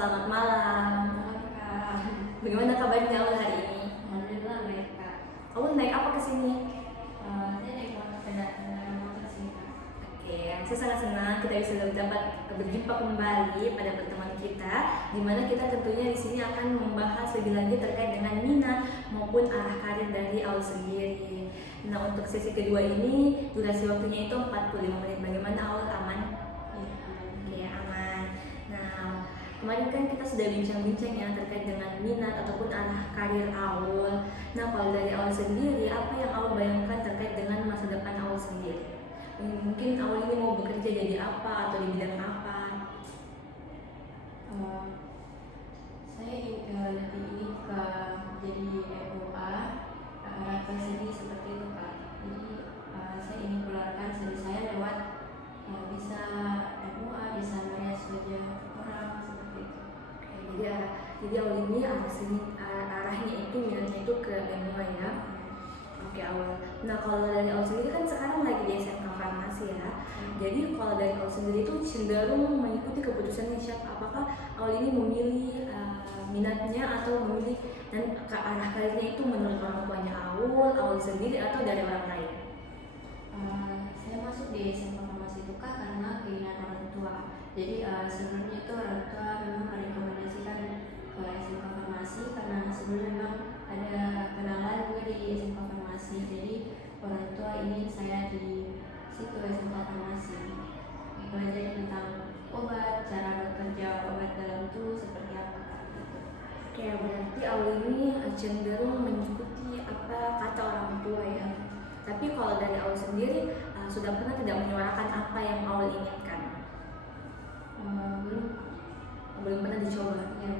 selamat malam. Malam Kak. Bagaimana kabarnya Aul hari ini? Alhamdulillah baik Kak. Aul naik apa ke sini? Saya naik motor kendaraan motor sih Kak. Oke, saya sangat senang kita bisa dapat berjumpa kembali pada pertemuan kita, di mana kita tentunya di sini akan membahas lebih lanjut terkait dengan minat maupun arah karir dari Aul sendiri. Nah, untuk sesi kedua ini durasi waktunya itu 45 menit. Bagaimana Aul, aman? Iya, Oke, aman. Nah, kemarin kan kita sudah bincang-bincang ya terkait dengan minat ataupun arah karir Aul. Nah, kalau dari Aul sendiri, apa yang Aul bayangkan terkait dengan masa depan Aul sendiri? Mungkin Aul ini mau bekerja jadi apa atau di bidang apa? Saya lebih ingin ke jadi MUA, harapan sendiri seperti itu Kak. Jadi saya ingin keluarkan studi saya lewat bisa MUA, bisa merias wajah orang seperti itu. Oke, jadi Aul ini arahnya itu minatnya itu ke MUA ya. Oke, Aul. Nah, kalau dari Aul sendiri kan sekarang lagi di SMK Farmasi ya. Jadi kalau dari Aul sendiri itu cenderung mengikuti keputusannya siapa? Apakah Aul ini memilih minatnya atau memilih dan ke arah karirnya itu menurut orang tuanya Aul sendiri atau dari orang lain? Saya masuk di SMK Farmasi itu Kak karena keinginan orang tua. Jadi sebelumnya itu orang tua memang merekomendasikan ke SMK Farmasi karena sebelumnya memang ada kenalan juga di SMK Farmasi. Jadi orang tua ingin saya di situ SMK Farmasi belajar tentang obat, cara bekerja obat dalam tubuh seperti apa Kak gitu. Oke, berarti Aul ini cenderung mengikuti apa kata orang tua ya. Tapi kalau dari Aul sendiri sudah pernah tidak menyuarakan apa yang Aul inginkan? Belum pernah dicoba. Ya,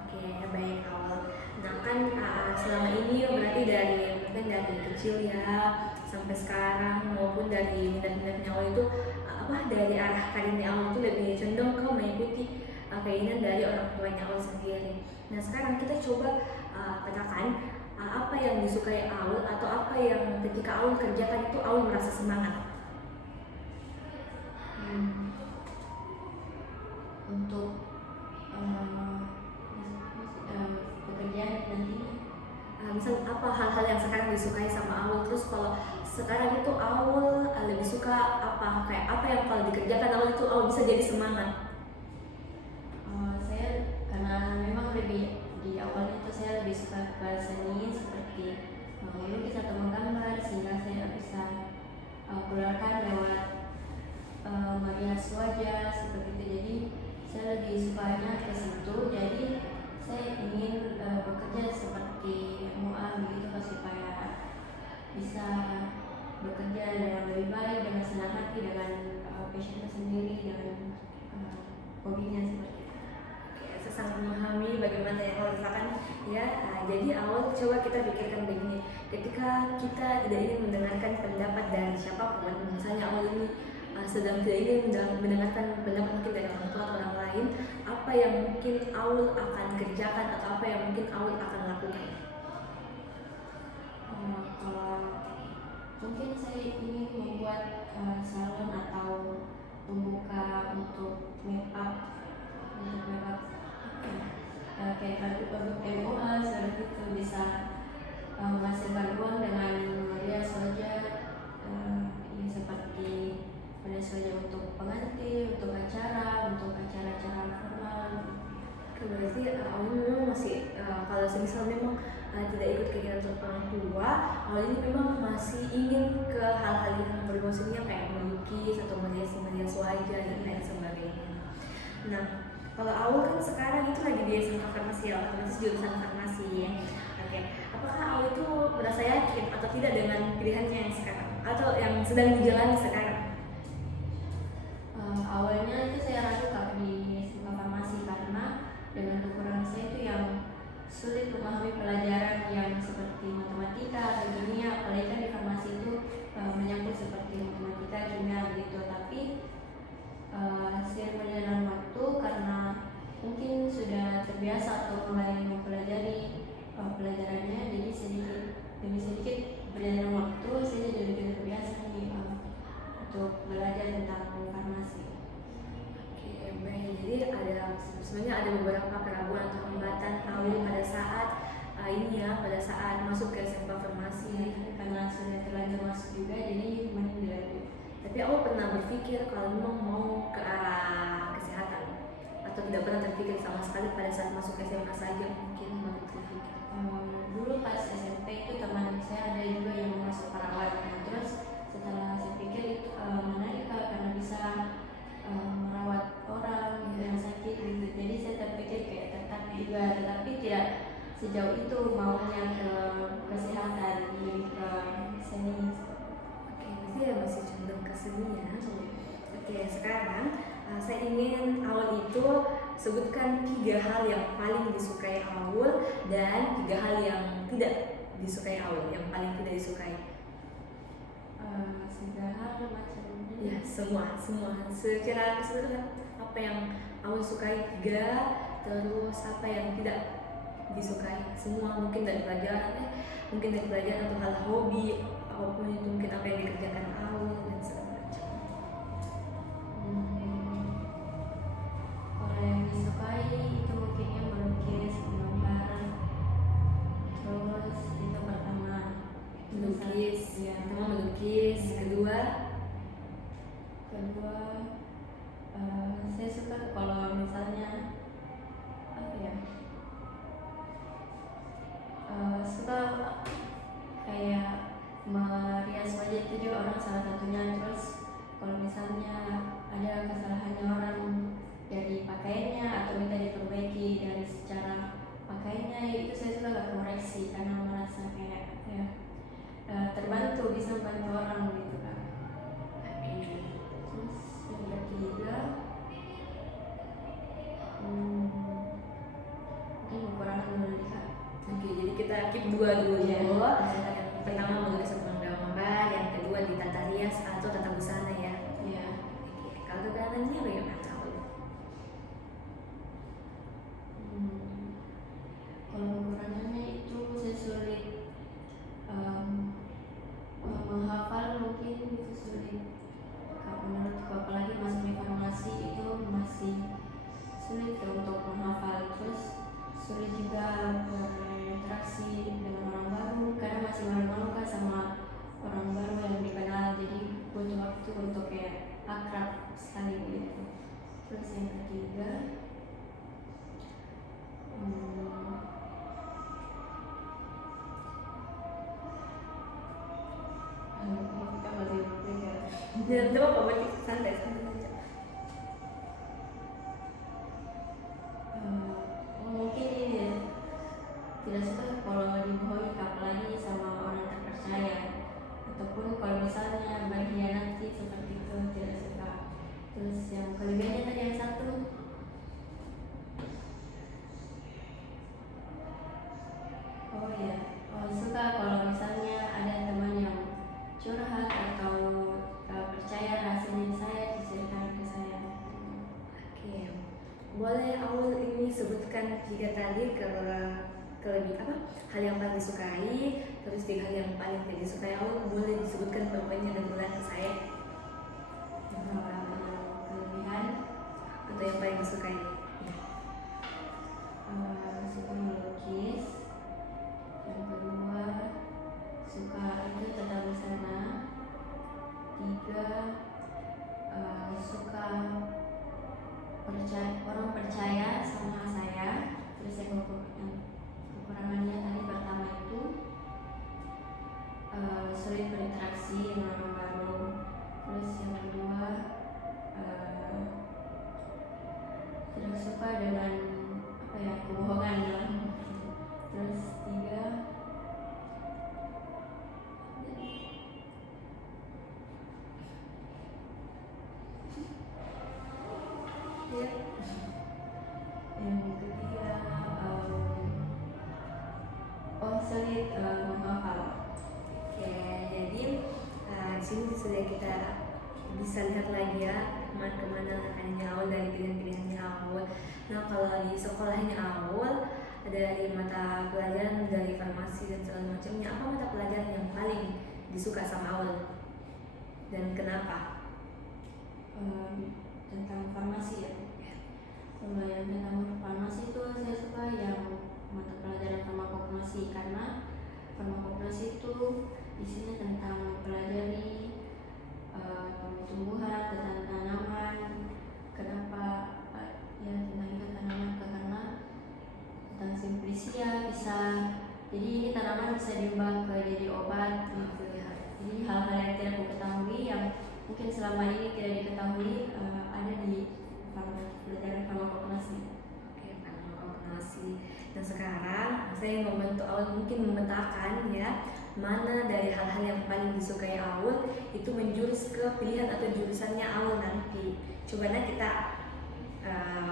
Oke, baik Aul. Nah kan selama ini berarti mungkin dari kecil ya sampai sekarang maupun dari minat-minatnya Aul itu dari arah karirnya Aul itu lebih cenderung ke mengikuti keinginan dari orang tuanya Aul sendiri. Nah sekarang kita coba katakan apa yang disukai Aul atau apa yang ketika Aul kerjakan itu Aul merasa semangat. Untuk pekerjaan nantinya. Misal apa hal-hal yang sekarang disukai sama Aul, terus kalau sekarang itu Aul lebih suka apa, kayak apa yang kalau dikerjakan Aul itu Aul bisa jadi semangat? Saya karena memang lebih di awal itu saya lebih suka ke seni seperti melukis atau menggambar sehingga saya bisa keluarkan lewat merias wajah seperti itu. Jadi saya lebih sukanya ke situ. Jadi saya ingin bekerja seperti MUA begitu supaya bisa bekerja dengan lebih baik, dengan senang hati, dengan passionnya sendiri, dengan hobinya seperti itu. Saya sangat memahami bagaimana yang Aul rasakan ya. Jadi Aul coba kita pikirkan begini, ketika kita tidak ingin mendengarkan pendapat dari siapapun, misalnya Aul ini sedang tidak ingin mendengarkan pendapat mungkin dari orang tua atau orang lain, apa yang mungkin Aul akan kerjakan atau apa yang mungkin Aul akan lakukan? Kalau mungkin saya ingin membuat salon atau membuka untuk make up kayak produk MUA seperti itu bisa menghasilkan uang dengan merias wajah ya seperti merias wajah untuk pengantin, untuk acara-acara formal. Berarti Aul memang masih kalau semisal memang tidak ikut kegiatan untuk orang tua, Aul ini memang masih ingin ke hal-hal yang bermaksudnya kayak melukis atau merias wajah dan lain sebagainya. Nah, kalau Aul kan sekarang itu lagi di SMK Farmasi ya, otomatis jurusan farmasi ya. Oke, apakah Aul itu merasa yakin atau tidak dengan pilihannya yang sekarang atau yang sedang dijalani sekarang? Awalnya itu saya ragu Kak di SMK Farmasi karena dengan kekurangan saya itu yang sulit memahami pelajaran yang seperti matematika atau kimia, apalagi kan di farmasi itu menyangkut seperti matematika, kimia gitu. Tapi seiring berjalan waktu karena mungkin sudah terbiasa atau mulai mempelajari pelajarannya, jadi sedikit demi sedikit berjalan waktu saya jadi lebih terbiasa nih untuk belajar tentang farmasi. Oke, baik. Jadi ada sebenarnya ada beberapa keraguan atau hambatan Aul pada saat pada saat masuk ke SMA Farmasi. Karena sudah terlanjur masuk juga, jadi mending dilanjut. Tapi Aul pernah berpikir kalau memang mau ke arah kesehatan, atau tidak pernah terpikir sama sekali pada saat masuk SMA saja mungkin baru terpikir? Dulu pas SMP itu teman saya ada juga yang mau masuk perawat. Nah, terus setelah saya pikir itu menarik karena bisa merawat orang yang sakit gitu. Jadi saya terpikir kayak tertarik juga, tetapi tidak sejauh itu maunya ke kesehatan, lebih ke seni. Oke, berarti ya masih cenderung ke seni ya. Oke, sekarang saya ingin Aul itu sebutkan 3 hal yang paling disukai Aul dan 3 hal yang tidak disukai Aul, yang paling tidak disukai. Segala macam. Ya, semua secara keseluruhan. Apa yang Aul sukai 3, terus apa yang tidak disukai. Semua, mungkin dari pelajaran, atau hal hobi, apapun itu, mungkin apa yang dikerjakan Aul dan segala macam. Kalau yang disukai itu mungkin yang melukis, menggambar. Terus itu pertama Melukis, ya. Pertama melukis, kedua saya suka kalau misalnya apa ya, suka kayak merias wajah itu juga orang salah satunya. Terus kalau misalnya ada kesalahannya orang dari pakaiannya atau minta diperbaiki dari secara pakaiannya, itu saya suka gak koreksi karena merasa kayak terbantu, bisa membantu orang gitu kan. Terus yang ketiga mungkin kekurangan dulu Kak. Oke, jadi kita keep 2 dulu ya. Iya. Yang pertama melukis atau menggambar, yang kedua ditata rias atau tata busana ya. Iya. Oke, kalau kekurangannya bagaimana? Kalau kekurangannya itu saya sulit menghafal, mungkin itu sulit. Menurutku apalagi masuk informasi itu masih sulit untuk menghafal. Terus sulit juga berinteraksi dengan orang baru karena masih malu-malu kan sama orang baru yang dikenal, jadi butuh waktu untuk kayak akrab sekali gitu. Terus yang ketiga kita masih berpikir. Tidak apa-apa, berarti santai aja. Mungkin ini ya, tidak suka kalau dibohongi, apalagi sama orang terpercaya, ataupun kalau misalnya berkhianat seperti itu, tidak suka. Terus yang kelebihannya tadi yang satu, suka kalau misalnya ada teman yang curhat atau percaya rahasianya saya diceritakan ke saya. Oke, boleh Aul ini sebutkan 3 tadi kelebih apa? Hal yang paling disukai, terus 3 hal yang paling tidak disukai. Aul boleh disebutkan pokoknya dan bulan ke saya. Kelebihan Atau yang paling disukai. suka melukis. Yang kedua suka itu tata busana. 3 suka orang percaya sama saya. Terus yang kekurangannya tadi pertama itu sulit berinteraksi dengan orang baru. Terus yang kedua tidak suka dengan kebohongan ya. Terus 3 yang ketiga sulit menghafal. Oke, jadi di sini sudah kita bisa lihat lagi ya kemana arahnya Aul dari pilihan-pilihannya Aul. Nah, kalau di sekolahnya Aul dari mata pelajaran dari farmasi dan segala macamnya, apa mata pelajaran yang paling disuka sama Aul dan kenapa? Tentang farmasi ya. Kalau yang tentang medisia bisa, jadi ini tanaman bisa diubah ke jadi obat gitu ya. Jadi hal-hal yang tidak aku ketahui yang mungkin selama ini tidak diketahui ada di pelajaran farmakognose. Oke, farmakognose. Dan sekarang saya membantu Aul mungkin memetakan ya mana dari hal-hal yang paling disukai Aul itu menjurus ke pilihan atau jurusannya Aul nanti. Coba kita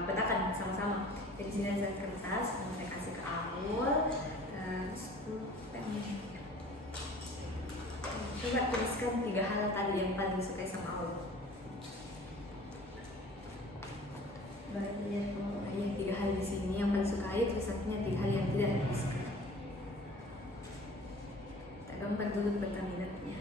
petakan sama-sama. Jadi sini ada kertas, saya kasih ke Aul. Coba tuliskan 3 hal tadi yang paling disukai sama Aul. Berarti ya, Ya, 3 hal di sini yang paling disukai, terus satunya 3 hal yang tidak disukai. Kita gambar dulu peta minatnya.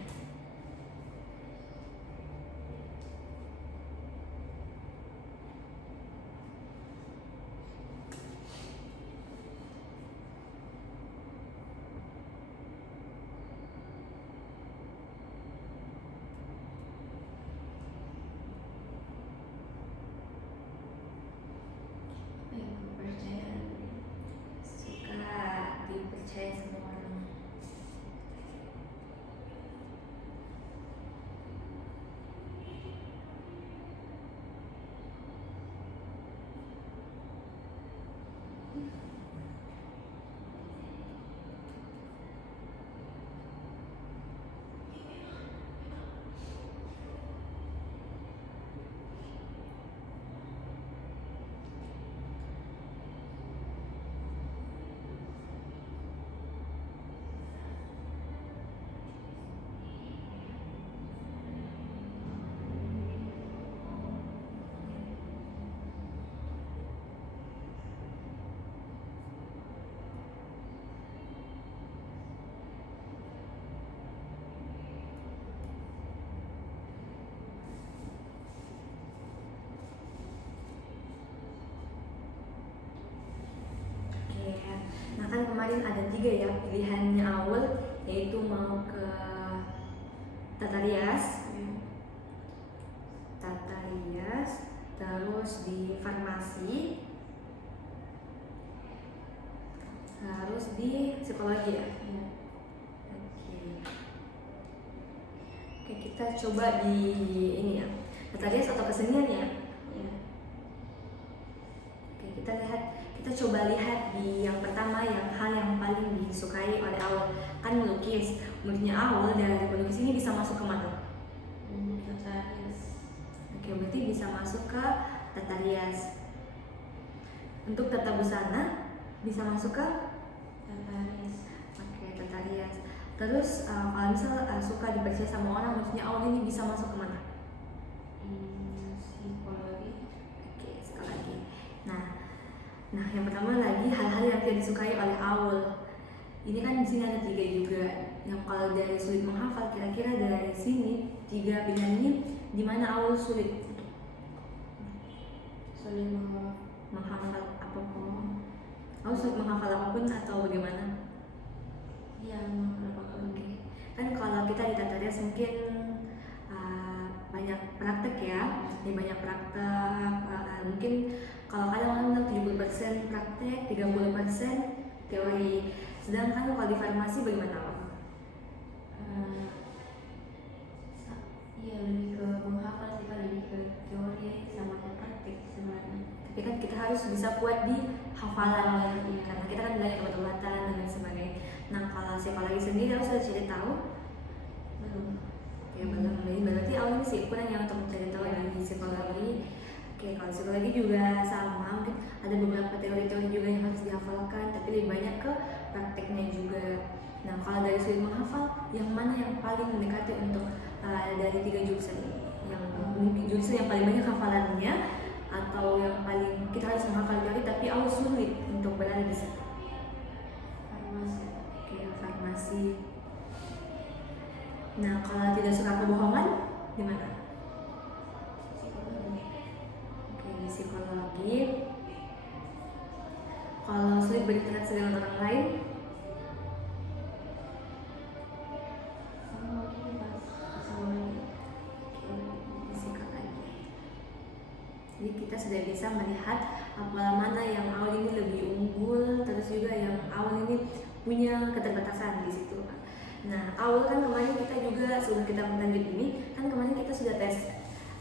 Suka dipercaya sama orang. Nah kan kemarin ada 3 ya pilihannya Aul, yaitu mau ke Tata Rias, terus di farmasi, harus di psikologi ya. Oke, kita coba di ini ya, Tata Rias atau kesenian ya. Kita coba lihat di yang pertama, yang hal yang paling disukai oleh Aul kan melukis. Menurutnya Aul dari melukis ini bisa masuk ke mana? Tata Rias. Oke, berarti bisa masuk ke Tata Rias. Untuk tata busana bisa masuk ke Tata Rias. Oke, Tata Rias. Terus kalau misal suka dipercaya sama orang, maksudnya Aul ini bisa masuk ke mana? Psikologi. Oke, psikologi. Nah, yang pertama lagi hal-hal yang tidak disukai oleh Aul. Ini kan di sini ada 3 juga. Yang kalau dari sulit menghafal, kira-kira dari sini 3 pilihan ini di mana Aul sulit? Sulit menghafal apapun. Aul sulit menghafal apapun atau bagaimana? Iya, menghafal apapun. Oke. Kan kalau kita di Tata Rias mungkin banyak praktek ya, banyak praktek. Mungkin kalau kadang orang bilang 70% praktek, 30% teori. Sedangkan kalau di farmasi bagaimana Pak? Iya, lebih ke menghafal sih, lebih ke teori sama ke praktek sebenarnya. Tapi kan kita harus bisa kuat di hafalan ya, karena kita kan belajar obat-obatan dan lain sebagainya. Nah kalau psikologi sendiri Aul sudah cari tahu? Belum. Ya belum. Berarti Aul ini sih kurang yang untuk mencari tahu di psikologi. Oke, kalau psikologi juga sama, mungkin ada beberapa teori-teori juga yang harus dihafalkan, tapi lebih banyak ke prakteknya juga. Nah, kalau dari sulit menghafal, yang mana yang paling mendekati untuk dari 3 jurusan ini? Yang jurusan yang paling banyak hafalannya, atau yang paling kita harus menghafal teori tapi Aul sulit untuk berada di situ? Farmasi. Oke, farmasi. Nah, kalau tidak suka kebohongan, gimana? Psikologi. Kalau sulit berinteraksi dengan orang lain, psikologi. Jadi kita sudah bisa melihat apa mana yang Aul ini lebih unggul, terus juga yang punya keterbatasan di situ. Nah, awal kan kemarin kita juga sebelum kita lanjut ini kan kemarin kita sudah tes,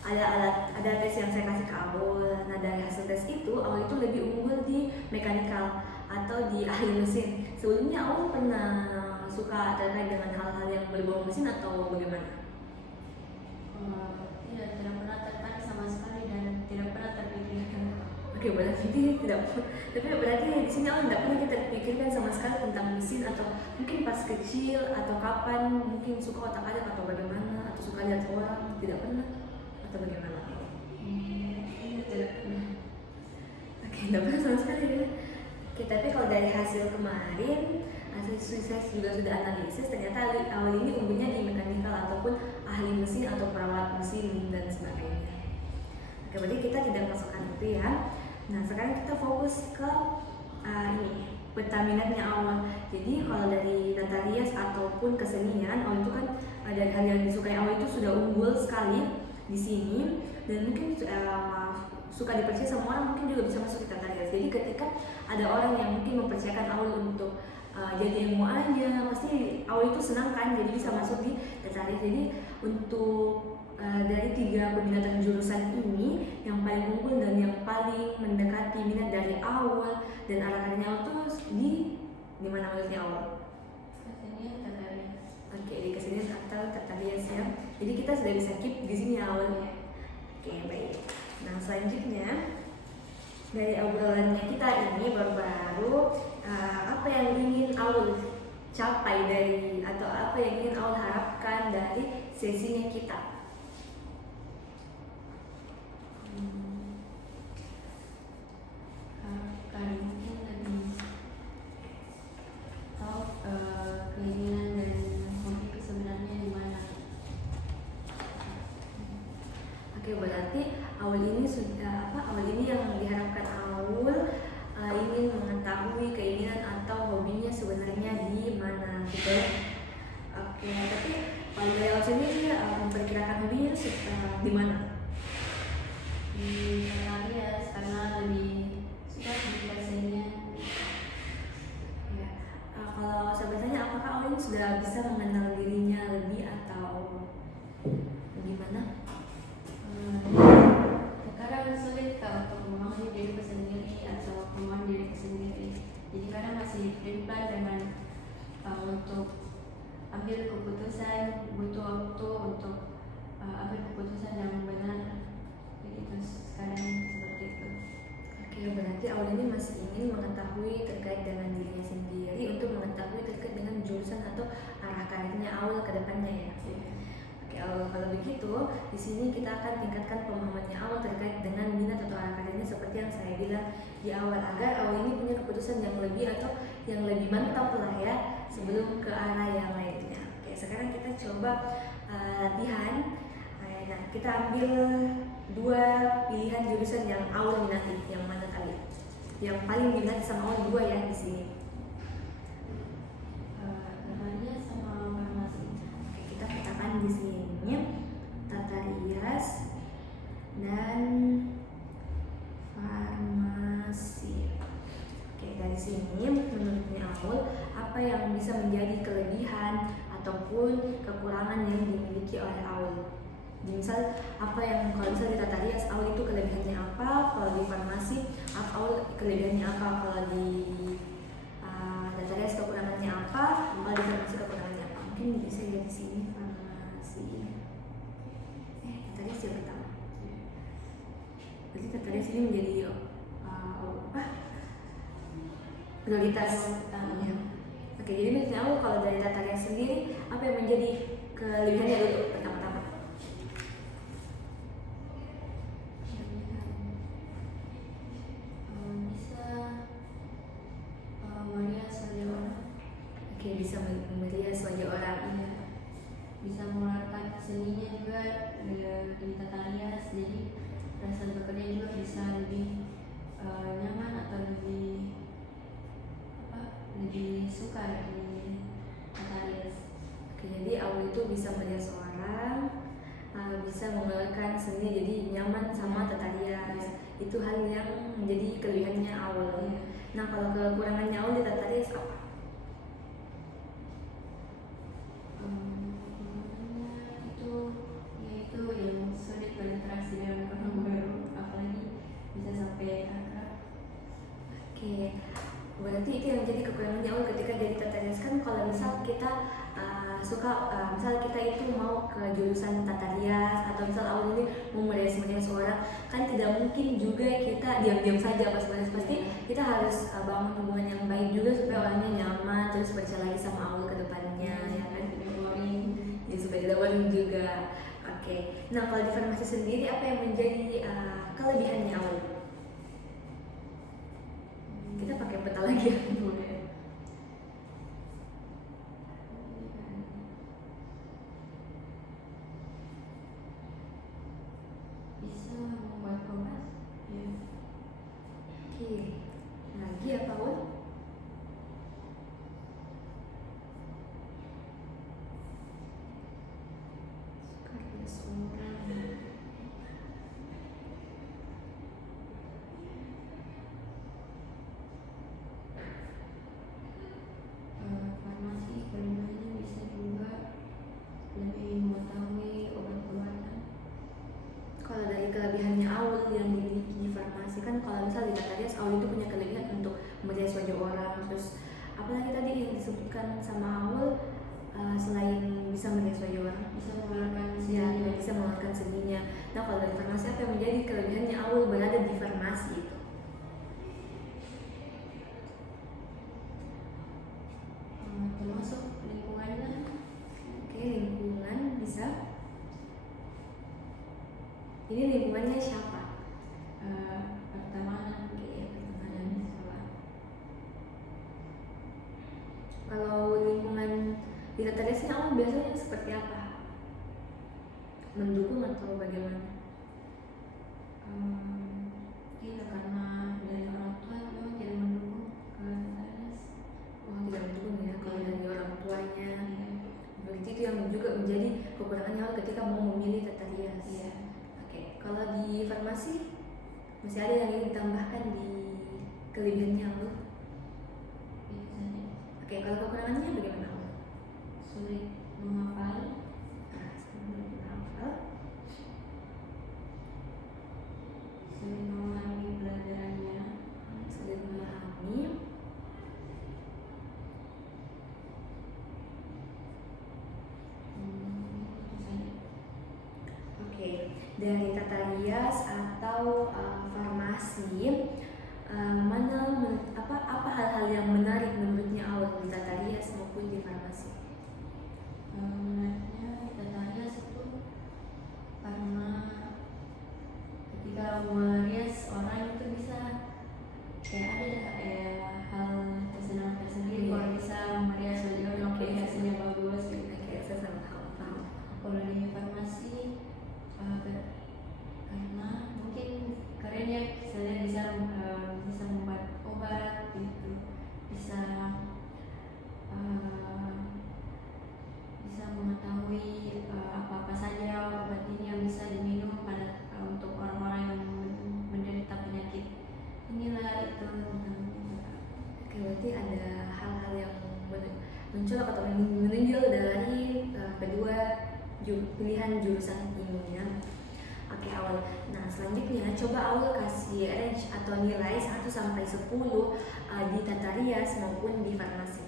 ada tes yang saya kasih ke awal. Nah, dari hasil tes itu awal itu lebih unggul di mekanikal atau di ahli mesin. Sebelumnya awal pernah suka terkait dengan hal-hal yang berbau mesin atau bagaimana? Tidak pernah tertarik sama sekali dan tidak pernah terpikirkan. Oke, berarti tidak, tapi berarti di sini awal tidak pernah kita pikirkan sama sekali tentang mesin, atau mungkin pas kecil atau kapan mungkin suka otak-atik atau bagaimana, atau suka lihat orang, tidak pernah atau bagaimana? Tidak pernah. Oke, tidak pernah sama sekali ya. Oke, tapi kalau dari hasil kemarin, hasil saya juga sudah analisis, ternyata awal ini unggulnya di mekanikal ataupun ahli mesin atau perawat mesin dan sebagainya. Oke, berarti kita tidak masukkan itu ya. Nah, sekarang kita fokus ke ini peta minatnya awal. Jadi kalau dari tata rias ataupun kesenian, awal itu kan ada hal yang disukai awal itu sudah unggul sekali di sini, dan mungkin suka dipercaya sama orang, mungkin juga bisa masuk ke tata rias. Jadi ketika ada orang yang mungkin mempercayakan awal untuk jadi ilmu aja, pasti awal itu senang kan, jadi bisa masuk di tata rias. Jadi untuk dari 3 peminatan jurusan ini yang paling unggul dan yang paling mendekati minat dari awal dan arah karirnya awal tuh di mana menurutnya awal? Kesenian tata rias. Oke, di kesenian atau tata rias ya. Jadi kita sudah bisa keep di sini awal. Oke, baik. Nah, selanjutnya dari obrolannya kita ini baru-baru apa yang ingin awal capai dari, atau apa yang ingin awal harapkan dari sesinya kita? Harapkan mungkin lebih tahu keinginan dan hobi sebenarnya di mana. Oke, berarti awal ini sudah awal ini yang diharapkan awal ingin mengetahui keinginan atau hobinya sebenarnya di mana gitu. Oke, tapi kalau dari awal sendiri memperkirakan hobinya itu di mana? Di tata rias karena lebih suka di kesenian. Ya, kalau saya bertanya apakah awal ini sudah bisa mengenal dirinya lebih atau gimana? Kadang sulit untuk memahami diri sendiri atau memahami diri sendiri. Jadi kadang masih plan dengan untuk ambil keputusan, butuh waktu untuk ambil keputusan yang benar. Begitu kadang seperti itu. Oke, berarti awal ini masih ingin mengetahui terkait dengan dirinya sendiri untuk mengetahui terkait dengan jurusan atau arah karirnya awal ke depannya ya. Oke, kalau begitu di sini kita akan tingkatkan pemahamannya awal terkait dengan minat atau arah karirnya seperti yang saya bilang di awal, agar awal ini punya keputusan yang lebih atau yang lebih mantap lah ya sebelum ke arah yang lainnya. Oke, sekarang kita coba latihan. Nah, kita ambil 2 pilihan jurusan yang awal minati, yang mana tadi? Yang paling minat sama awal 2 ya di sini. Namanya sama farmasi. Oke, kita katakan di sini tata rias dan farmasi. Oke, dari sini menurutnya awal apa yang bisa menjadi kelebihan ataupun kekurangan yang dimiliki oleh awal? Misal apa yang, kalau misal di tata rias awal itu kelebihannya apa, kalau di farmasi awal kelebihannya apa, kalau di tata rias kekurangannya apa, kalau di farmasi kekurangannya apa? Mungkin bisa lihat di sini farmasi. Tata rias yang pertama. Berarti tata rias ini menjadi prioritas utamanya. Oke, jadi menurutnya awal kalau dari tata rias sendiri apa yang menjadi kelebihannya dulu pertama-tama? Bisa merias wajah orang. Iya. Bisa mengeluarkan seninya juga di tata rias, jadi rasa bekerja juga bisa lebih nyaman atau lebih suka di tata rias. Oke, jadi awal itu bisa merias orang, bisa mengeluarkan seni, jadi nyaman sama tata rias. Itu hal yang menjadi kelebihannya awal. Nah, kalau kekurangannya awal di tata rias apa? Oke, berarti itu yang jadi kekurangannya awal ketika jadi tata rias. Kan kalau misal kita misal kita itu mau ke jurusan tata rias atau misal awal ini mau merias orang, kan tidak mungkin juga kita diam-diam saja pas merias. Pasti kita harus bangun hubungan yang baik juga supaya orangnya nyaman, terus percaya lagi sama awal ke depannya, ya kan? Ya supaya tidak boring juga. Oke, nah kalau di farmasi sendiri apa yang menjadi kelebihannya awal? Kita pakai peta lagi ya. Bisa membuat obat. Ya. Oke, lagi apa Ul? Karya orang. Farmasi kelebihannya bisa juga lebih mengetahui obat-obatan. Kalau dari kelebihannya Aul yang dimiliki di farmasi, kan kalau misal di tata rias Aul itu punya kelebihan untuk merias wajah orang. Terus apalagi tadi yang disebutkan sama Aul, selain bisa merias wajah orang, Bisa mengeluarkan ya sendiri. bisa mengeluarkan seninya. Nah kalau dari farmasi apa yang menjadi kelebihannya Aul berada di farmasi itu? Termasuk lingkungannya. Oke, lingkungan bisa. Ini lingkungannya siapa? Pertemanan. Oke, pertemanan. Sekolah. Kalau lingkungan di tata riasnya Aul biasanya seperti apa? Mendukung atau bagaimana? Tidak, karena dari orang tua memang tidak mendukung ke teras. Oh, tidak mendukung ya kalau dari orang tuanya. Iya. Berarti itu yang juga menjadi kekurangannya Aul ketika mau memilih tata rias. Iya. Oke, kalau di farmasi masih ada yang ingin ditambahkan di kelebihannya Aul? Itu saja. Oke, kalau kekurangannya bagaimana Aul? Sulit menghafal. Nah, sebelum hafal. Sulit memahami pelajarannya. Sulit memahami. Itu saja. Oke, dari tata rias atau farmasi, apa hal-hal yang menarik menurutnya awal di tata rias maupun di farmasi? Menariknya tata rias itu karena ketika merias orang itu bisa kayak ada hal kesenangan tersendiri Iya. kalau bisa merias wajah orang hasilnya bagus gitu. Oke, saya sama paham. Kalau di farmasi karena mungkin karenanya saya bisa membuat obat gitu, bisa mengetahui apa-apa saja obat ini yang bisa diminum untuk orang-orang yang menderita penyakit inilah itu. Oke, berarti ada hal-hal yang mencolok atau menonjol dari kedua pilihan jurusan ilmunya. Oke, Awal. Nah, selanjutnya coba Awal kasih range atau nilai 1 sampai 10 di tata rias maupun di farmasi.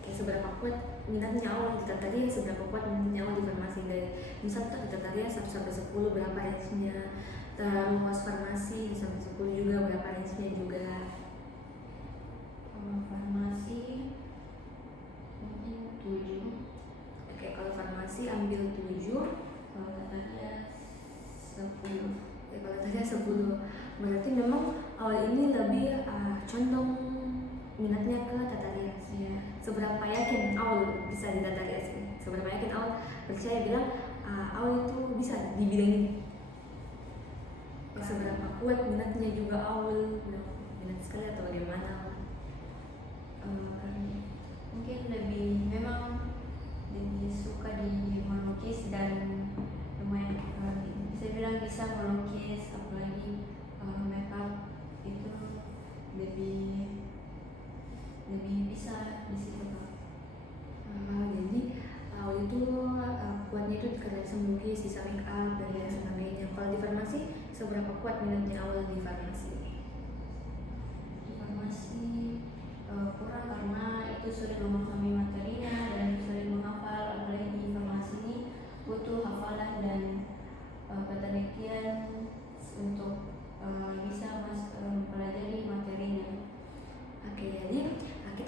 Oke, seberapa kuat minatnya Awal di tata rias, seberapa kuat minatnya Awal di farmasi? Dari misalnya di tata rias 1 sampai 10 berapa range-nya? Terus farmasi sampai 10 juga berapa range-nya juga? Kalau farmasi mungkin 7. Oke, kalau farmasi ambil 7. Kalau tata rias 10. Ya, kalau tadi 10, berarti memang awal ini lebih condong minatnya ke tata rias. Iya. Seberapa yakin awal bisa di tata rias ini? Seberapa yakin awal percaya bilang awal itu bisa di bidang ini? Ya, seberapa kuat minatnya juga awal, minat sekali atau bagaimana? Mungkin memang lebih suka di melukis dan lumayan bisa bilang bisa melukis, apalagi makeup itu lebih bisa di situ Kak. Jadi awal itu kuatnya itu karena bisa melukis, bisa make up dan lain sebagainya. Kalau di farmasi seberapa kuat minatnya awal di farmasi?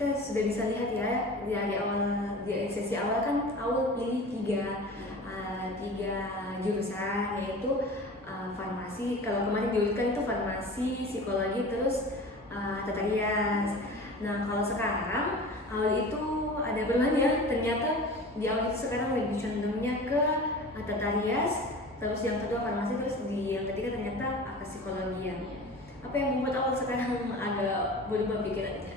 kita sudah bisa lihat ya di awal di sesi awal kan awal pilih tiga jurusan, yaitu farmasi. Kalau kemarin diurutkan itu farmasi, psikologi, terus tata rias. Nah kalau sekarang awal itu ada perubahan ya, ternyata di awal itu sekarang lebih cenderungnya ke tata rias, terus yang kedua farmasi, terus di yang ketiga ternyata ke psikologi. Apa yang membuat awal sekarang agak berubah pikirannya?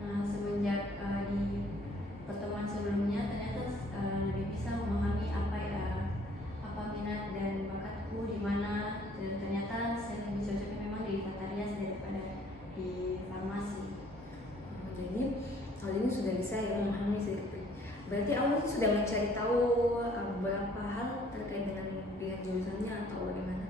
Karena semenjak di pertemuan sebelumnya ternyata lebih bisa memahami apa minat dan bakatku di mana, dan ternyata saya lebih cocoknya memang di tata rias daripada di farmasi. Jadi hal ini sudah bisa ya memahami sedikit. Berarti awal sudah mencari tahu beberapa hal terkait dengan pilihan jurusannya atau bagaimana?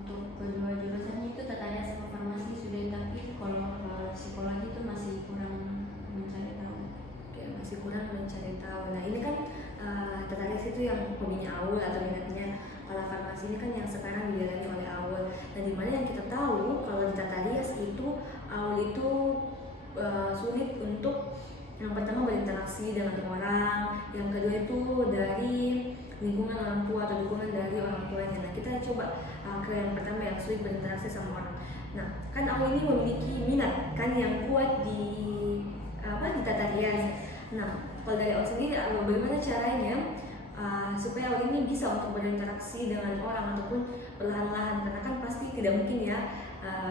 Untuk kedua jurusannya itu tata rias sama farmasi sudah, tapi kalau psikologi itu masih kurang mencari tahu. Oke, masih kurang mencari tahu. Nah ini kan tata rias itu yang hobinya Aul atau minatnya. Kalau farmasi ini kan yang sekarang dijalani oleh Aul. Nah dimana yang kita tahu kalau di tata rias itu Aul itu sulit untuk yang pertama berinteraksi dengan orang, yang kedua itu dari lingkungan orang tua atau dukungan dari orang tuanya. Nah kita coba ke yang pertama yang sulit berinteraksi sama orang. Nah kan Aul ini memiliki minat kan yang kuat di di tata rias. Nah kalau dari Aul sendiri bagaimana caranya supaya Aul ini bisa untuk berinteraksi dengan orang ataupun perlahan-lahan, karena kan pasti tidak mungkin ya.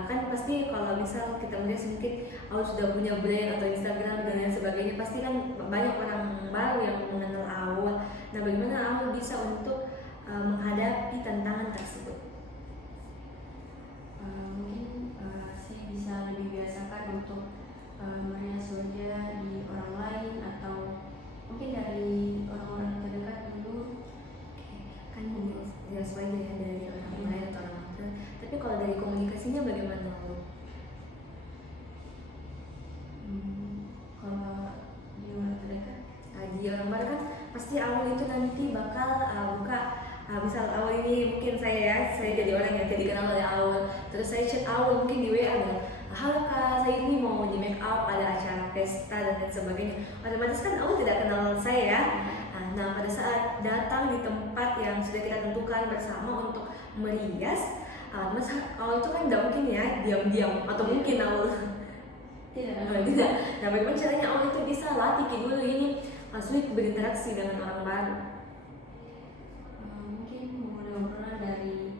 Kan pasti kalau misal kita melihat mungkin Aul sudah punya brand atau Instagram dan lain sebagainya, pasti kan banyak orang baru yang mengenal Aul. Nah bagaimana Aul bisa untuk menghadapi tantangan tersebut? Mungkin saya bisa lebih biasakan untuk merias wajah di orang lain atau mungkin dari orang-orang terdekat dulu. Kan jelas wajah ya dari orang lain atau orang lain. Tapi kalau dari komunikasinya bagaimana? Kalau di orang terdekat, Di orang baru kan pasti Aul itu nanti bakal buka. Misal Aul ini mungkin saya jadi orang yang tidak dikenal oleh Aul, terus saya chat Aul mungkin di WA ada, halo kak, saya ini mau di make up, ada acara pesta dan lain sebagainya. Otomatis kan Aul tidak kenal saya ya. Nah pada saat datang di tempat yang sudah kita tentukan bersama untuk merias, Mas Aul itu kan tidak mungkin ya diam-diam, atau mungkin Aul tidak. Nah bagaimana caranya Aul itu bisa latih dulu ini sulit berinteraksi dengan orang baru? mungkin mulai obrolan dari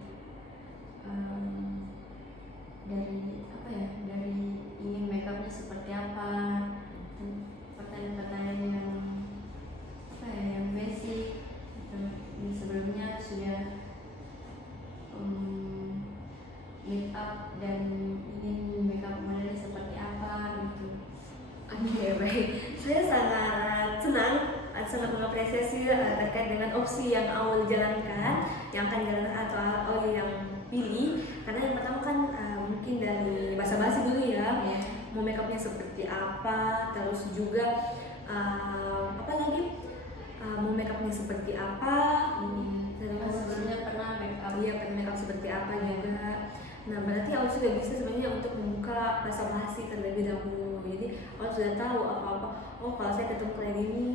apa ya, dari ingin make upnya seperti apa, pertanyaan-pertanyaan yang apa ya, yang basic. Sebelumnya sudah make up dan ingin make up modelnya seperti apa gitu. Oke, baik. Saya sangat mengapresiasi terkait dengan opsi yang Aul jalankan, yang akan jalankan atau Aul yang pilih. Karena yang pertama kan mungkin dari basa-basi dulu ya, mau make upnya seperti apa, terus juga apa lagi, mau make upnya seperti apa, terus Sebelumnya pernah make up. Iya, pernah make up seperti apa juga. Nah berarti Aul sudah bisa sebenarnya untuk membuka basa-basi terlebih dahulu. Jadi Aul sudah tahu apa-apa. Oh kalau saya ketemu klien ini,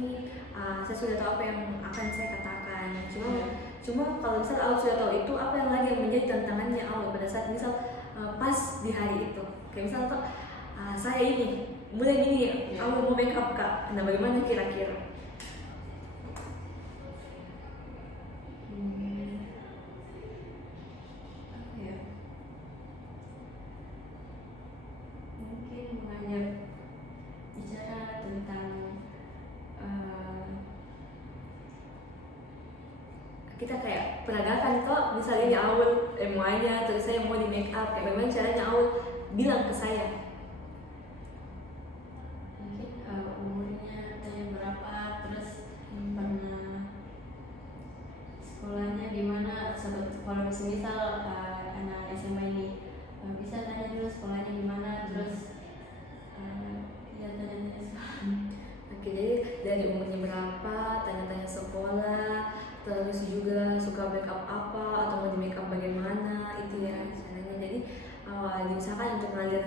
saya sudah tahu apa yang akan saya katakan. Cuma kalau misal Aul sudah tahu itu, apa yang lagi yang menjadi tantangannya Aul pada saat misal pas di hari itu. Kayak misal saya ini mulai gini, Aul mau make up kak. Nah bagaimana kira-kira? Mungkin mengajak bicara tentang Kita kayak peragakan kok, misalnya ini Aul MY-nya, terus saya mau di make up, kayak bagaimana caranya Aul bilang ke saya? mungkin umurnya tanya berapa, terus pernah sekolahnya di mana. Kalau misal anak SMA ini bisa tanya dulu sekolahnya di mana, terus ya tanya-tanya sekolah. Oke, jadi dari umurnya berapa, tanya-tanya sekolah, terus juga suka make up apa atau mau di make up bagaimana, itu ya caranya. Jadi diusahakan untuk mengalir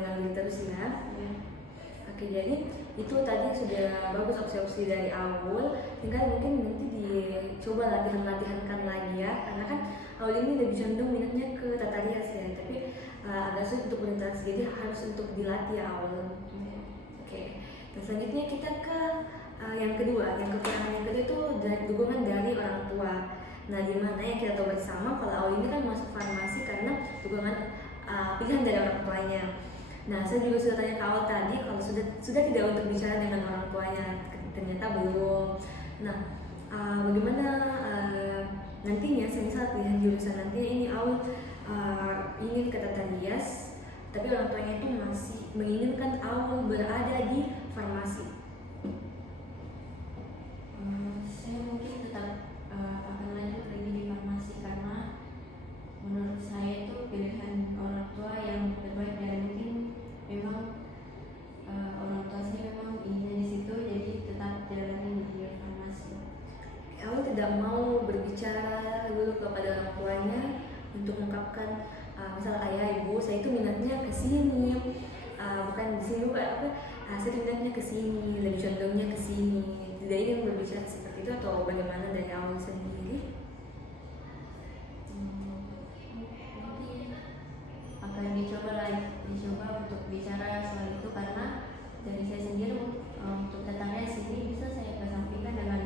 jadi itu tadi sudah bagus opsi-opsi dari awal, tinggal mungkin nanti dicoba latihan-latihankan lagi ya, karena kan awal ini lebih cenderung minatnya ke tata rias ya, tapi agak sulit untuk berinteraksi, jadi harus untuk dilatih ya awal. Oke. Nah selanjutnya kita ke yang kedua, yang kekurangan yang kedua itu dari dukungan dari orang tua. Nah di mana yang kita tahu bersama kalau awal ini kan masuk farmasi karena dukungan pilihan dari orang tuanya. Nah, saya juga sudah tanya ke awal tadi kalau sudah tidak untuk bicara dengan orang tuanya, ternyata belum. Nah, bagaimana nantinya, semisal pilihan jurusan nantinya ini awal ingin ke tata rias, tapi orang tuanya itu masih menginginkan awal berada di farmasi. Saya mungkin tetap akan lanjut lagi di farmasi karena menurut saya itu pilihan orang tua yang terbaik, dan mungkin memang orang tua saya memang inginnya di situ, jadi tetap jalani di farmasi. Awal tidak mau berbicara dulu kepada orang tuanya untuk mengungkapkan misal ayah ibu saya itu minatnya ke sini, bukan di sini saya minatnya ke sini, lebih condongnya ke sini, tidak ingin berbicara seperti itu, atau bagaimana dari awal sendiri? Nanti akan dicoba untuk bicara soal itu, karena dari saya sendiri untuk tata rias ini bisa saya kesampingkan dengan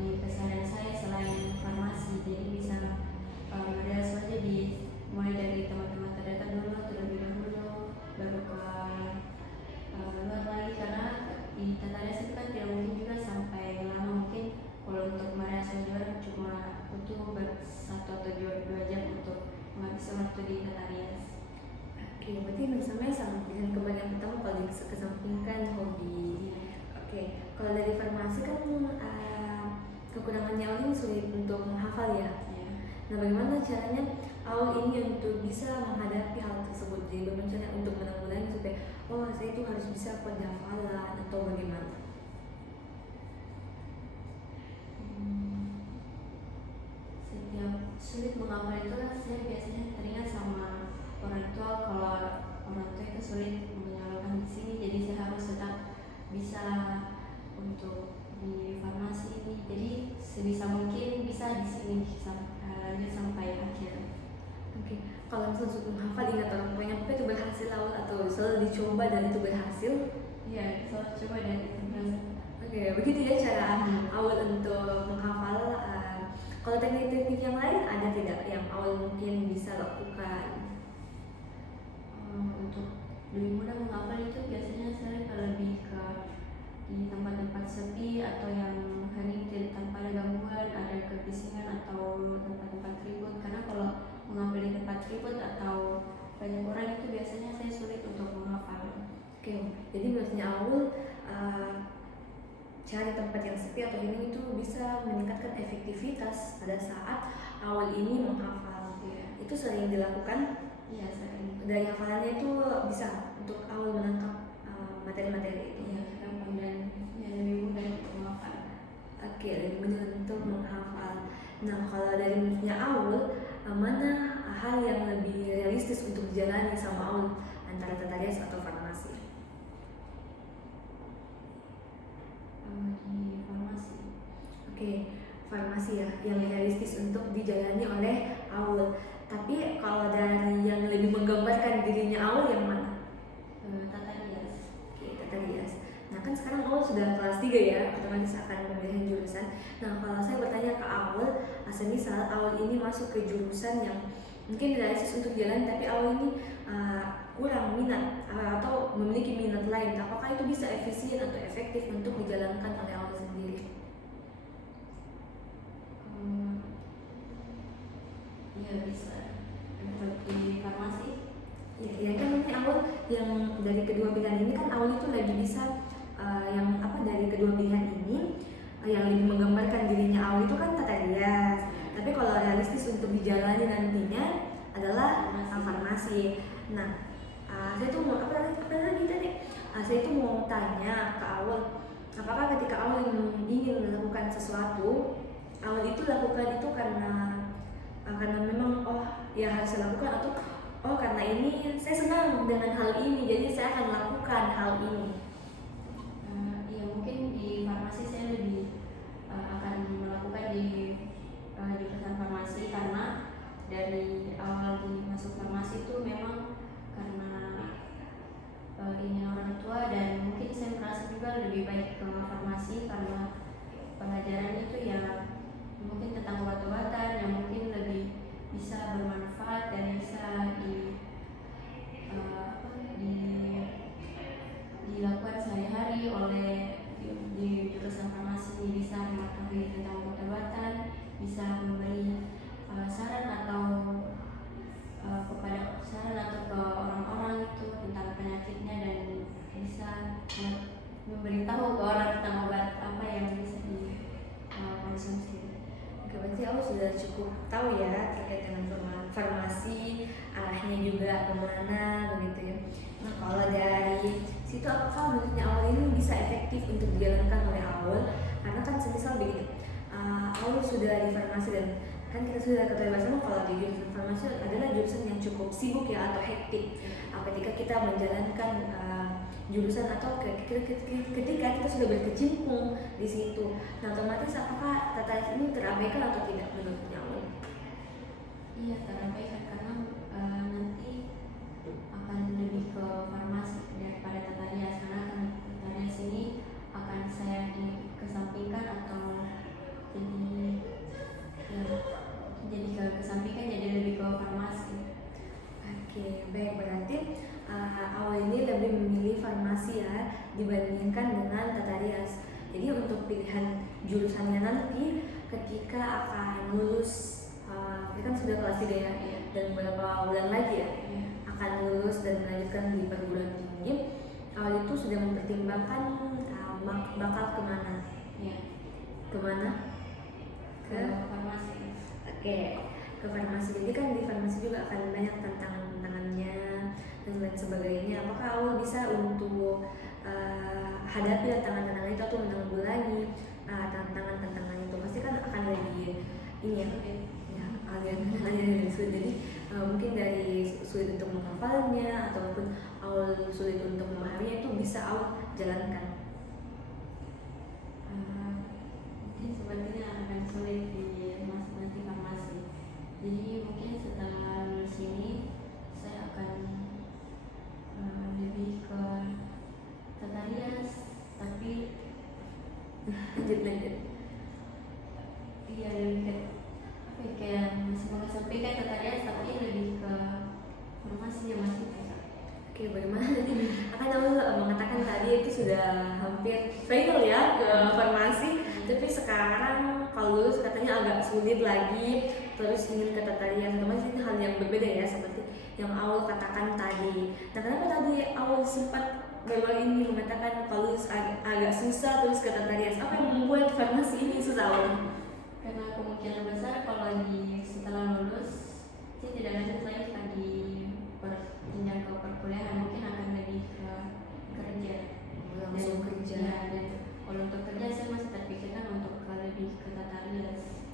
di keseharian saya selain farmasi, jadi bisa rias aja di mulai dari teman-teman terdekat dulu terlebih dahulu, baru ke luar lagi, karena di tata rias itu kan tidak mungkin juga sampai lama, mungkin kalau untuk merias juara cuma butuh 1 atau 2 jam untuk menghabiskan waktu di tata rias. Oke, berarti misalnya sama pilihan kembali yang pertama kalau dikesampingkan hobi. Oke, kalau dari farmasi kan kekurangannya awal ini sulit untuk menghafal ya. Nah, bagaimana caranya awal ini untuk bisa menghadapi hal tersebut? Jadi bagaimana cara untuk menanggulangi supaya saya itu harus bisa hafalan atau bagaimana? Setiap sulit menghafal itu saya biasanya teringat sama orang tua, kalau orang tua itu sulit menyalurkan di sini, jadi saya harus tetap bisa untuk di farmasi ini, jadi sebisa mungkin bisa di sini lanjut sampai akhir. Oke, kalau misalnya untuk menghafal ingat orang tuanya, apa itu berhasil awal atau selalu dicoba dan itu berhasil? Iya, selalu coba dan itu berhasil. Oke, begitu ya cara awal untuk menghafal. Kalau teknik-teknik yang lain ada tidak yang awal mungkin bisa lakukan? Untuk lebih mudah menghafal itu biasanya saya lebih ke di tempat-tempat sepi atau yang hening tanpa ada gangguan, ada kebisingan atau tempat-tempat ribut, karena kalau menghafal di tempat ribut atau banyak orang itu biasanya saya sulit untuk menghafal. Oke, jadi biasanya awal cari tempat yang sepi atau hening itu bisa meningkatkan efektivitas pada saat awal ini menghafal. Ya. Itu sering dilakukan. Iya, sering. Dari hafalannya itu bisa untuk awal menangkap materi-materi itu. Iya, gampang dan lebih mudah untuk menghafal. Oke, lebih mudah untuk menghafal. Nah, kalau dari menurutnya awal, mana hal yang lebih realistis untuk dijalani sama awal antara tata rias atau farmasi? Di farmasi. Oke, farmasi ya, yang realistis untuk dijalani oleh awal. Tapi kalau dari yang lebih menggambarkan dirinya awal yang mana? Tata rias. Oke, tata rias. Nah kan sekarang awal sudah kelas 3 ya, otomatis akan pemilihan jurusan. Nah kalau saya bertanya ke awal, semisal awal ini masuk ke jurusan yang mungkin realistis untuk jalan, tapi awal ini kurang minat atau memiliki minat lain, apakah itu bisa efisien atau efektif untuk dijalankan oleh awal sendiri? Iya, bisa. Untuk di farmasi. Ya kan ini awal yang dari kedua pilihan ini kan awal itu lagi bisa dari kedua pilihan ini yang lebih menggambarkan dirinya awal itu kan tata rias. Tapi kalau realistis untuk dijalani nantinya adalah farmasi. Nah, saya tuh mau apa lagi tadi? Saya tuh mau tanya ke awal, apakah ketika awal ingin melakukan sesuatu, awal itu lakukan itu karena memang ya harus dilakukan, atau oh karena ini saya senang dengan hal ini, jadi saya akan lakukan hal ini. Iya, mungkin di farmasi saya lebih akan melakukan di jurusan farmasi, karena dari awal masuk farmasi itu memang karena ingin orang tua, dan mungkin saya merasa juga lebih baik ke farmasi karena pelajaran itu ya mungkin tentang obat-obatan yang mungkin lebih bisa bermanfaat dan bisa dilakukan sehari-hari oleh di jurusan farmasi, bisa mengetahui tentang obat-obatan, bisa memberi saran atau ke orang-orang itu tentang penyakitnya, dan bisa memberitahu ke orang tentang obat apa yang bisa dikonsumsi. Oke, berarti aku sudah cukup tahu ya terkait dengan farmasi, arahnya juga kemana begitu ya. Nah kalau dari situ apakah menurutnya awal ini bisa efektif untuk dijalankan oleh awal? Karena kan semisal begini, awal sudah di farmasi dan kan kita sudah ketahui bersama kalau di jurusan farmasi adalah jurusan yang cukup sibuk ya atau hektik. Ketika kita menjalankan jurusan atau ketika kita sudah berkecimpung di situ, nah otomatis apakah tata ini terabaikan atau tidak menurutnya? Iya, terabaikan karena nanti akan lebih ke farmasi daripada tata rias, karena tata rias ini akan saya dikesampingkan atau jadi kesampingkan, jadi lebih ke farmasi. Oke, baik, berarti awal ini lebih memilih farmasi ya dibandingkan dengan tata rias. Jadi untuk pilihan jurusannya nanti ketika akan lulus, kita kan sudah kelas 3 ya, dan beberapa bulan lagi ya akan lulus dan melanjutkan di perguruan tinggi. Awal itu sudah mempertimbangkan bakal kemana? Ya. Kemana? Ke farmasi. Oke, ke farmasi. Jadi kan di farmasi juga akan banyak tantangannya dan lain sebagainya. Apakah awal bisa untuk hadapi tantangan-tantangan itu atau menanggulangi tantangan-tantangan itu? Pasti kan akan lebih ini ya, aliran lebih sulit. Jadi mungkin dari sulit untuk menghafalnya ataupun awal sulit untuk memahaminya itu bisa awal jalankan. Mungkin sepertinya akan sulit di masuk nanti farmasi. Jadi mungkin setelah lulus ini saya akan lebih ke tata rias, tapi lanjut. iya lebih ke apa ya, kayak masih mengesampingkan tata rias tapi lebih ke farmasi ya masih. Oke, bagaimana nanti akan awal mengatakan tadi itu sudah hampir final ya ke farmasi, tapi sekarang kalau lulus katanya agak sulit lagi, terus ingin ke tata rias, otomatis ini hal yang berbeda ya seperti yang awal katakan tadi. Nah kenapa tadi awal sempat baru ini mengatakan kalau lulus agak susah terus ke tata rias? Apa yang membuat farmasi ini susah awal? Karena kemungkinan besar kalau setelah lulus saya tidak lanjut lagi di jenjang ke perkuliahan, mungkin akan lebih ke kerja. Langsung kerja. Ya, dan kalau untuk kerja saya masih terpikirkan untuk lebih ke tata rias.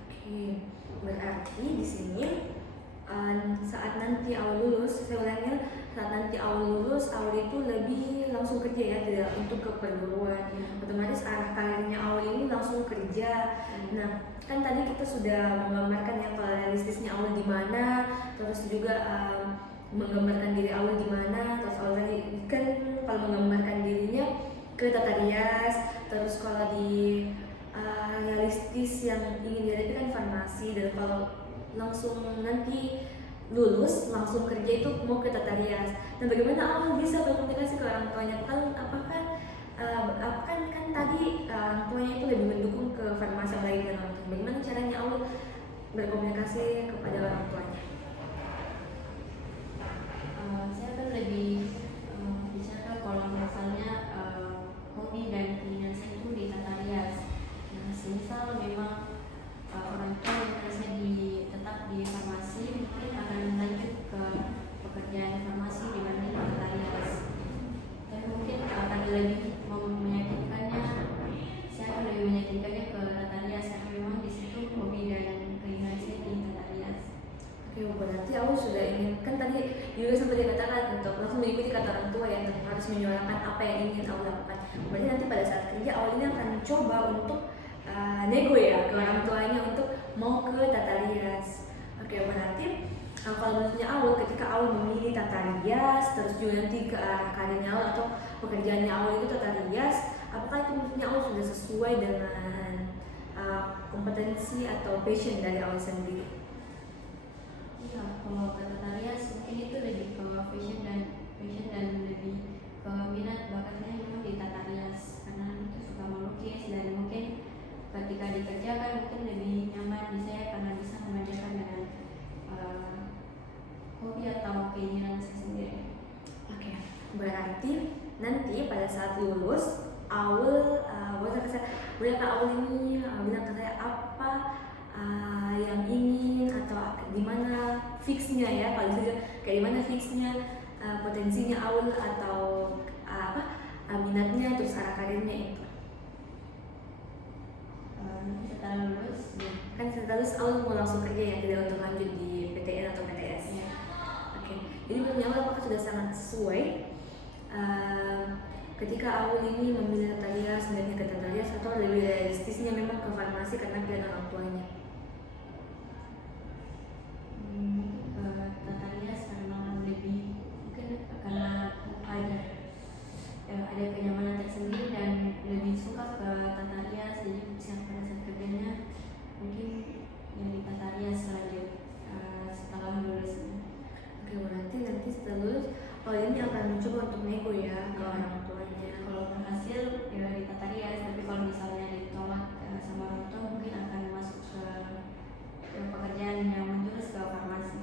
Oke, berarti di sini saat nanti awal lulus, saya ulangnya, saat nanti awal lulus, awal itu lebih langsung kerja ya, tidak untuk ke perguruan. Otomatis arah karirnya awal ini langsung kerja. Nah, kan tadi kita sudah menggambarkan ya kalau realistisnya awal di mana, terus juga menggambarkan diri awal di mana, terus awal tadi kan kalau menggambarkan dirinya ke tata rias, terus kalau di realistis yang ingin dihadapi kan farmasi, dan kalau langsung nanti lulus langsung kerja itu mau ke tata rias. Nah bagaimana awal bisa berkomunikasi ke orang tuanya? Apakah kan tadi orang tuanya itu lebih mendukung ke farmasi lagi dengan orang tua. Bagaimana caranya awal berkomunikasi kepada orang tuanya? Saya kan lebih bicara kalau misalnya hobi dan keinginan saya itu di tata rias. Nah, misal memang orang tua yang saya tetap di farmasi, mungkin akan lanjut ke pekerjaan farmasi dibanding tata rias. Dan mungkin akan lebih meyakinkannya, saya akan lebih meyakinkannya ke tata rias karena memang di situ hobi dan keinginan saya di tata rias. berarti awal sudah ingin, kan tadi juga sempat dikatakan untuk langsung mengikuti kata orang tua yang harus menyuarakan apa yang ingin awal lakukan. Berarti nanti pada saat kerja awal ini akan coba untuk nego ya ke orang tuanya untuk mau ke tata rias. Oke, berarti kalau menurutnya awal ketika awal memilih tata rias terus juga nanti ke arah karirnya awal atau pekerjaannya awal itu tata rias, apakah itu menurutnya awal sudah sesuai dengan kompetensi atau passion dari awal sendiri? Iya, kalau kata Tarias mungkin itu lebih ke passion dan lebih ke minat bakatnya memang di tata rias karena itu suka melukis dan mungkin ketika dikerjakan mungkin lebih nyaman di saya karena bisa mengerjakan dengan hobi atau keinginan saya sendiri. Oke, berarti nanti pada saat lulus awal bolehkah awal ini bilang ke saya apa yang ingin atau di mana fixnya ya, kalau sudah kayak di mana fixnya potensinya awal atau minatnya terus arah karirnya itu. Nanti setelah lulus Kan setelah lulus awal mau langsung kerja ya, tidak untuk lanjut di PTN atau PTS. ya. Oke, jadi menurut awal apakah sudah sangat sesuai ketika awal ini memilih tata rias, sebenarnya ke tata rias atau lebih realistisnya memang ke farmasi karena pilihan orang tuanya? Tata rias karena lebih mungkin karena ada kenyamanan tersendiri dan lebih suka ke tata rias, jadi siap pada saat kerjanya mungkin yang di tata rias setelah lulus. Oke, berarti nanti setelah lulus ini akan mencoba untuk nego ya ke orang tuanya. Kalau berhasil ya di tata rias, tapi kalau misalnya ditolak sama orang tua mungkin akan masuk ke pekerjaan yang menjurus ke farmasi.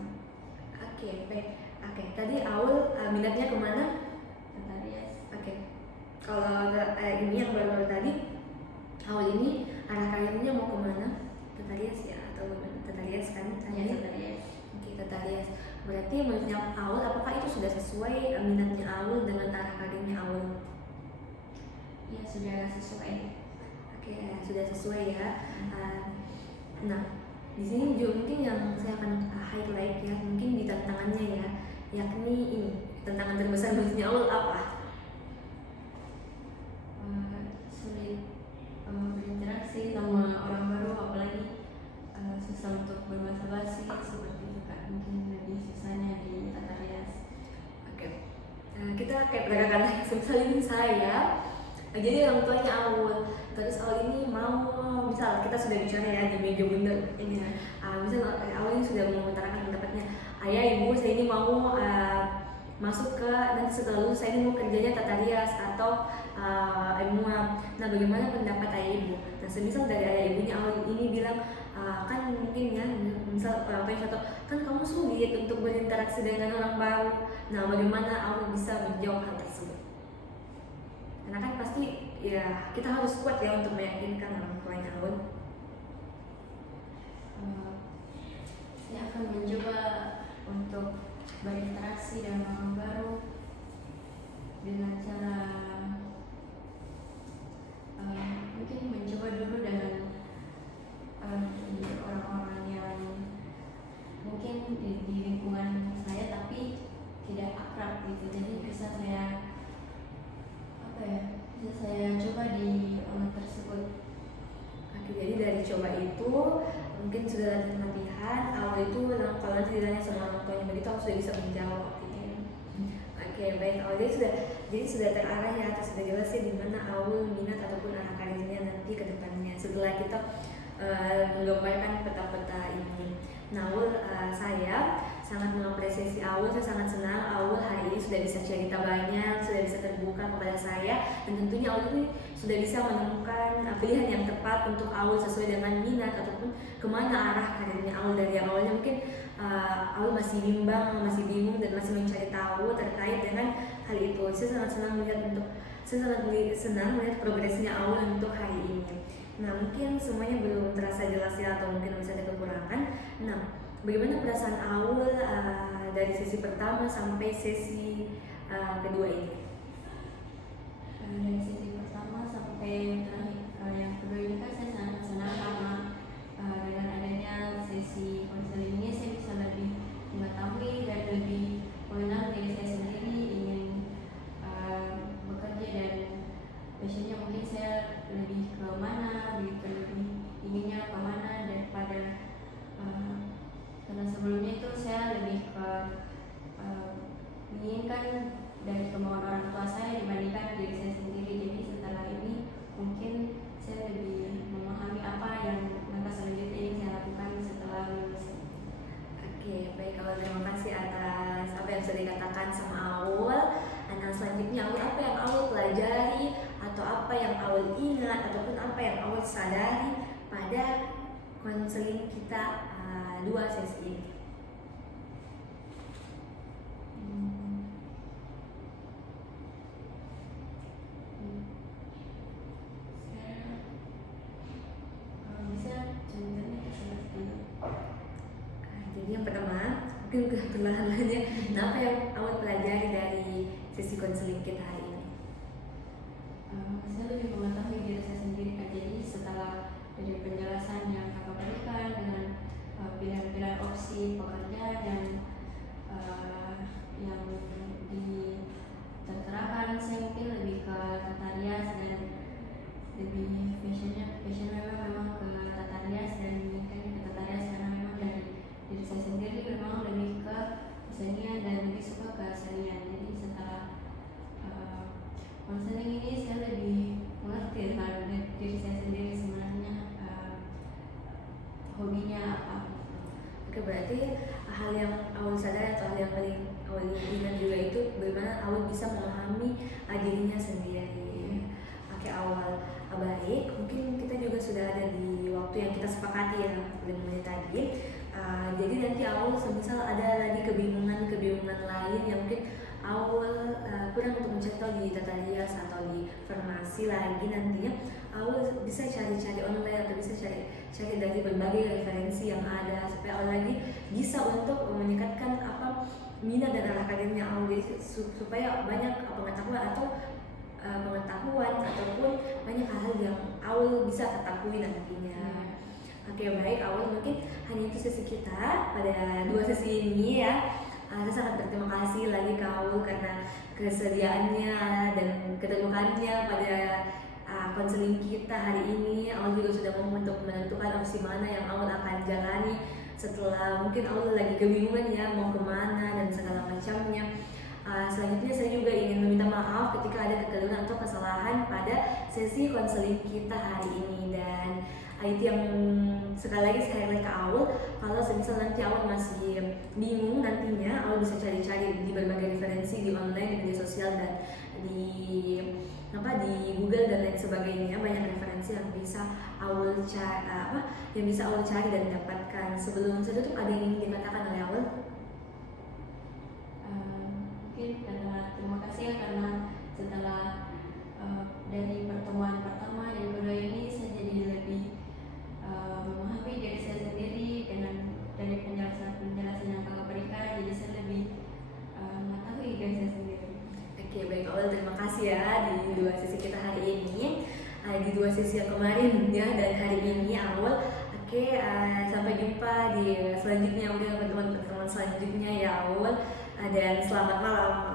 Oke, baik. Oke, tadi awal minatnya kemana? Tata rias. Oke, kalau ini yang baru-baru tadi awal ini arah karirnya mau kemana? Tata rias ya atau bagaimana? Tata rias kan? Ya, tata rias. Oke, tata rias. Berarti menurutnya awal apakah itu sudah sesuai minatnya awal dengan arah karirnya awal? Ya, sudah sesuai. Oke, sudah sesuai ya. Nah, di sini juga mungkin yang saya akan highlight ya, mungkin di tantangannya ya, yakni ini tantangan terbesar menurutnya awal apa? Sulit berinteraksi sama orang baru, apalagi susah untuk berbahasa-basi seperti itu kan, mungkin lebih susahnya di tata rias. Oke, kita kayak pergerakan semisal ini saya jadi orang tuanya awal, terus awal ini mau misal kita sudah bicara ya di meja bundar ini, misal awal ini sudah mengutarakan pendapatnya, ayah ibu saya ini mau masuk ke nanti setelah lulus saya ini mau kerjanya tata rias atau MUA. Nah, bagaimana pendapat ayah ibu? Nah, semisal dari ayah ibunya awal ini bilang kan mungkin ya, misal apa yang satu kan kamu sulit untuk berinteraksi dengan orang baru. Nah, bagaimana awal bisa menjawab hal tersebut? Karena kan pasti ya kita harus kuat ya untuk meyakinkan orang tuanya awal. Saya akan mencoba untuk berinteraksi dengan orang baru dengan cara mungkin mencoba dulu dengan orang-orang yang mungkin di lingkungan saya tapi tidak akrab gitu, jadi bisa saya coba di orang tersebut. Oke, jadi dari coba itu mungkin sudah latihan awal itu kalau nanti ditanya sama orang tuanya begitu aku sudah bisa menjawab gitu. Oke, baik, awal jadi sudah terarah ya atau sudah jelas ya di mana awal minat ataupun arah karirnya nanti ke depannya setelah kita menggambarkan peta-peta ini. Nah, awal saya sangat mengapresiasi awal, saya sangat senang awal hari ini sudah bisa cerita banyak, sudah bisa terbuka kepada saya, dan tentunya awal ini sudah bisa menemukan pilihan yang tepat untuk awal sesuai dengan minat ataupun kemana arah karirnya awal. Dari yang awalnya mungkin awal masih bimbang, masih bingung dan masih mencari tahu terkait dengan hal itu. Saya sangat senang melihat progresnya awal untuk hari ini. Nah, mungkin semuanya belum terasa jelas ya atau mungkin masih ada kekurangan. Nah, bagaimana perasaan awal dari sesi pertama sampai sesi kedua ini? Dari sesi pertama sampai terakhir yang kedua ini kan saya sangat senang karena dengan adanya sesi konseling ini saya bisa lebih uh, menginginkan dari kemauan orang tua saya dibandingkan diri saya sendiri. Jadi setelah ini mungkin saya lebih memahami apa yang langkah selanjutnya yang saya lakukan setelah lulus. Oke, baik Aul, terima kasih atas apa yang sudah dikatakan sama Aul. Nah, selanjutnya Aul, apa yang Aul pelajari atau apa yang Aul ingat ataupun apa yang Aul sadari pada konseling kita 2 sesi ini? Jadi yang pertama, mungkin perlahan-lahannya, nah apa yang Aul pelajari dari sesi konseling kita hari ini? Saya lebih mengetahui diri saya sendiri kan. Jadi setelah dari penjelasan yang kakak berikan dengan pilihan-pilihan opsi pekerjaan yang diterterakan, saya mungkin lebih ke tata rias dan lebih passionnya memang ke tata rias dan menginginkan ke tata rias karena memang dari diri saya sendiri memang lebih ke kesenian dan lebih suka ke senian. Jadi setelah konseling ini saya lebih mengerti tentang diri saya sendiri sebenarnya hobinya apa. Oke, berarti hal yang Aul sadar atau hal yang paling Aul ingat juga itu bagaimana Aul bisa memahami dirinya sendiri. Oke, awal baik, mungkin kita juga sudah ada di waktu yang kita sepakati ya dengan menit tadi. Jadi nanti Aul semisal ada lagi kebingungan lain yang mungkin Aul kurang untuk mencari di tata rias atau di farmasi lagi, nantinya Aul bisa cari-cari online atau bisa cari dari berbagai referensi yang ada supaya Aul lagi bisa untuk meningkatkan minat dan arah karirnya Aul, jadi supaya banyak pengetahuan ataupun banyak hal-hal yang Aul bisa ketahui nantinya. Oke, baik Aul, mungkin hanya itu sesi kita pada 2 sesi ini ya. Saya sangat berterima kasih lagi ke Aul karena kesediaannya dan keterbukaannya pada konseling kita hari ini. Aul juga sudah mau untuk menentukan opsi mana yang Aul akan jalani setelah mungkin Aul lagi kebingungan ya mau kemana dan segala macamnya. Selanjutnya saya juga ingin meminta maaf ketika ada kekeliruan atau kesalahan pada sesi konseling kita hari ini, dan itu yang sekali lagi saya ke Aul, kalau semisal nanti Aul masih bingung nantinya Aul bisa cari-cari di berbagai referensi di online, di media sosial dan di Google dan lain sebagainya. Banyak referensi yang bisa Aul cari dan dapatkan. Sebelum saya tutup, ada yang ingin dikatakan oleh Aul? Mungkin terima kasih ya, karena setelah dari pertemuan pertama dan kedua ini saya jadi lebih memahami diri saya sendiri dengan dari penjelasan yang kakak berikan, jadi saya lebih mengetahui diri saya sendiri. Oke, baik Aul, terima kasih ya di 2 sesi kita hari ini, di 2 sesi yang kemarin ya dan hari ini Aul. Oke, sampai jumpa di selanjutnya, mungkin pertemuan selanjutnya ya Aul, dan selamat malam.